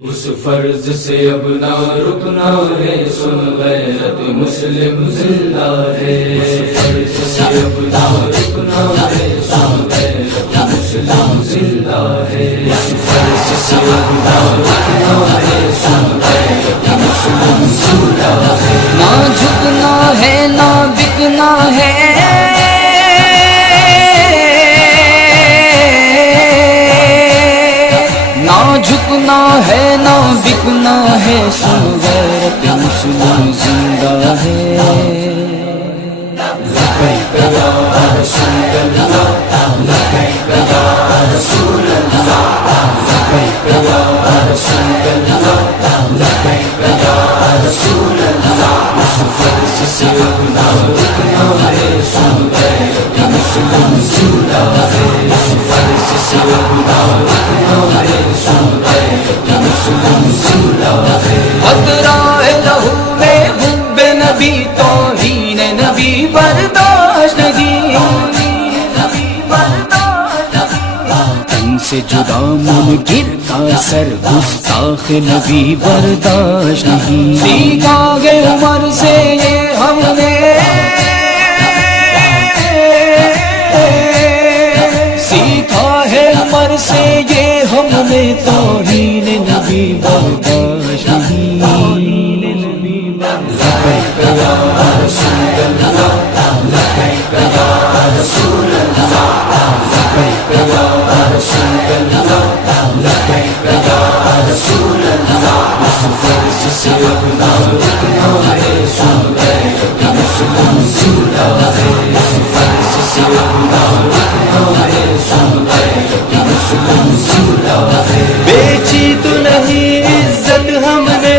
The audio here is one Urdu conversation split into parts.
اس فرض سے اب نہ رکنا ہے، سن غیرت مسلم زندہ ہے۔ اس فرض سے اب نہ رکنا ہے، سن غیرت مسلم زندہ ہے۔ اس فرض سے اب نہ رکنا ہے، سن غیرت مسلم زندہ ہے۔ نہ جھکنا ہے نہ بکنا ہے، نہ جھکنا ہے نہ بکنا ہے، سن غیرت مسلم زندہ ہے۔ لبیک یا رسول اللہ، لبیک یا رسول اللہ، لبیک یا رسول اللہ، لبیک یا رسول اللہ۔ اس فرض سے اب نہ رکنا ہے، سن غیرت مسلم زندہ ہے۔ اس فرض سے اب نہ رکنا ہے، سن غیرت مسلم زندہ ہے۔ قطرۂ لہو میں حب نبی، توہین نبی برداشت نہیں، تن سے جدا منکر کا سر گستاخ نبی برداشت نہیں۔ سیکھا گے عمر سے یہ ہم نے، سیکھا ہے عمر سے یہ ہم نے، توہین نبی برداشت نہیں۔ لبیک یا رسول اللہ، لبیک یا رسول اللہ، لبیک یا رسول اللہ، لبیک یا رسول اللہ۔ اس فرض سے اب نہ رکنا ہے، سن غیرت مسلم زندہ ہے۔ اس فرض سے اب نہ رکنا ہے، سن غیرت مسلم زندہ ہے۔ بیچی تو نہیں عزت ہم نے،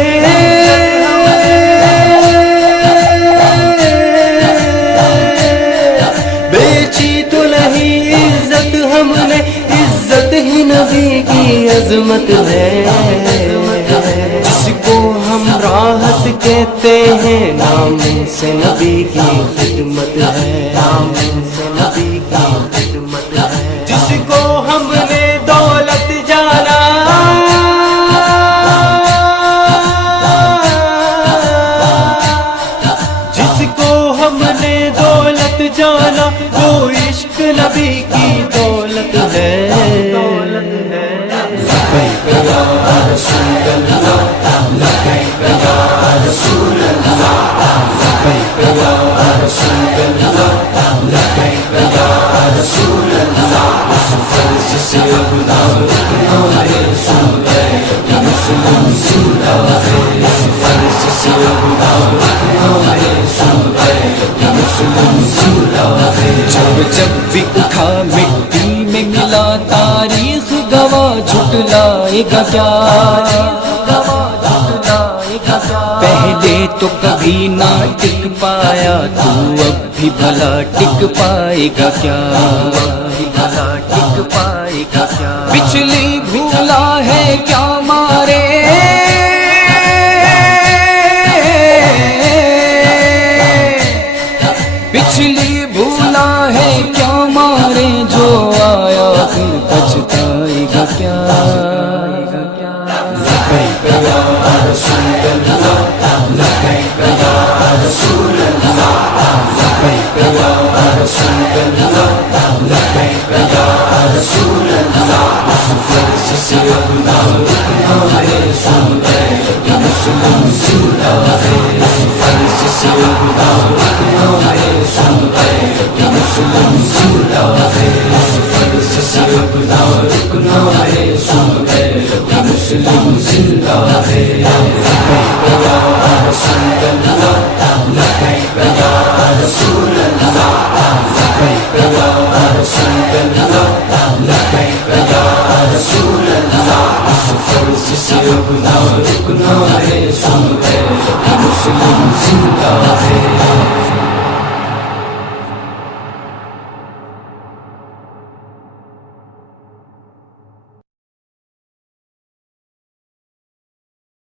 بیچی تو نہیں عزت ہم نے، عزت ہی نبی کی عظمت ہے۔ جس کو ہم راحت کہتے ہیں، نام سے نبی کی خدمت ہے، نام سے نبی کی خدمت ہے۔ جس کو ہم نے دولت جانا، جس کو ہم نے دولت جانا، وہ عشق نبی کی دولت ہے۔ لبیک یا رسول اللہ، لبیک یا رسول اللہ، لبیک یا رسول اللہ، لبیک یا رسول اللہ۔ اس فرض سے اب نہ رکنا ہے، سن غیرت مسلم زندہ ہے۔ اس فرض سے اب نہ رکنا ہے، سن غیرت مسلم زندہ ہے۔ جب جب بھی اٹھا مٹی میں ملا، تاریخ گواہ جھٹلائے گا کیا؟ پہلے تو کبھی نہ ٹک پایا، تو اب بھی بھلا ٹک پائے گا کیا؟ بھلا ٹک پائے گا کیا؟ پچھلی بھولا ہے کیا مارے، پچھلی بھولا ہے کیا مارے، جو آیا پھر پچھتائے گا کیا؟ لبیک یا رسول اللہ، لبیک یا رسول اللہ، لبیک یا رسول اللہ، لبیک یا رسول اللہ۔ اس فرض سے اب نہ رکنا ہے، سن غیرت مسلم زندہ ہے۔ اس فرض سے اب نہ رکنا ہے، سن غیرت مسلم زندہ ہے۔ اس فرض سے اب نہ رکنا ہے، سن غیرت مسلم زندہ ہے۔ لبیک یا رسول اللہ، لبیک یا رسول اللہ، لبیک یا رسول اللہ، لبیک یا رسول اللہ۔ اس فرض سے اب نہ رکنا ہے، سن غیرت مسلم زندہ ہے۔